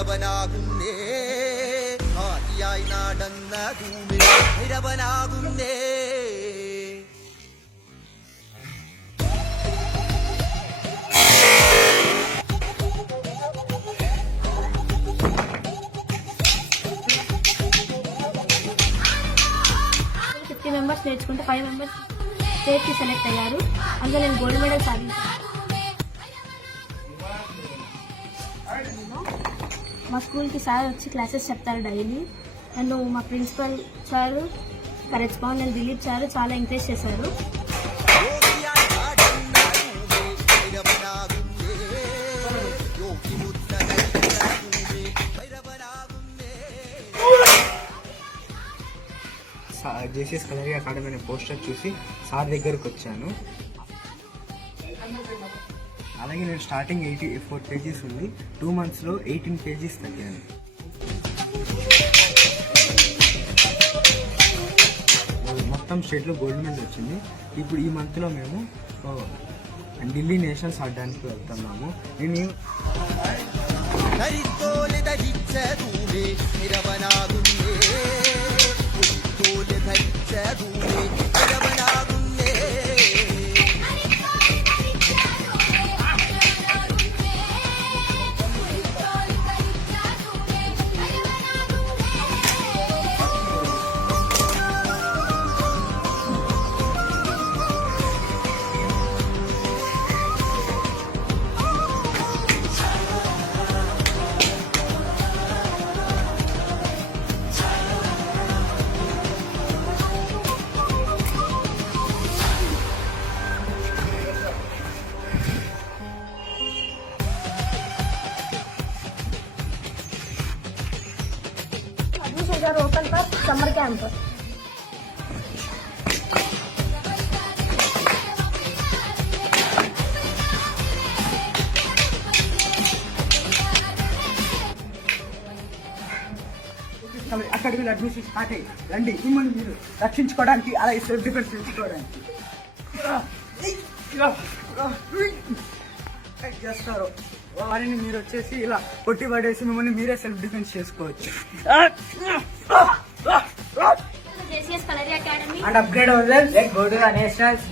ഭൈരവനാകുന്നേ ആദിയായി നടന്ന ഭൂമി ഭൈരവനാകുന്നേ. మెంబర్స్ నేర్చుకుంటే 5 మెంబర్స్ స్టేట్కి సెలెక్ట్ అయ్యారు. అందులో నేను గోల్డ్ మెడల్ సాధించాను. మా స్కూల్కి సార్ వచ్చి క్లాసెస్ చెప్తారు డైలీ. నన్ను మా principal sir, correspondent Dilip sir చాలా ఎంకరేజ్ చేశారు. జేసీఎస్ కలరీ అకాడమీ అనే పోస్టర్ చూసి సార్ దగ్గరకు వచ్చాను. అలాగే నేను స్టార్టింగ్ 84 kgs ఉంది. 2 monthsలో 18 kgs తగ్గాను. మొత్తం స్టేట్లో గోల్డ్ మెడల్ వచ్చింది. ఇప్పుడు ఈ మంత్లో మేము ఢిల్లీ నేషనల్స్ ఆడడానికి వెళ్తున్నాము. నేను ఓపెన్ ఫర్ సమ్మర్ క్యాంప్. అకాడమీలో అడ్మిషన్ స్టార్ట్ అయ్యి రండి, మిమ్మల్ని మీరు రక్షించుకోవడానికి, అలాగే సెల్ఫ్ డిఫెన్స్ తెచ్చుకోవడానికి చేస్తారు. వారిని మీరు వచ్చేసి ఇలా కొట్టి పడేసి మిమ్మల్ని మీరే సెల్ఫ్ డిఫెన్స్ చేసుకోవచ్చు. JCS Kalari academy and upgrade ourselves, let's go to the nationals.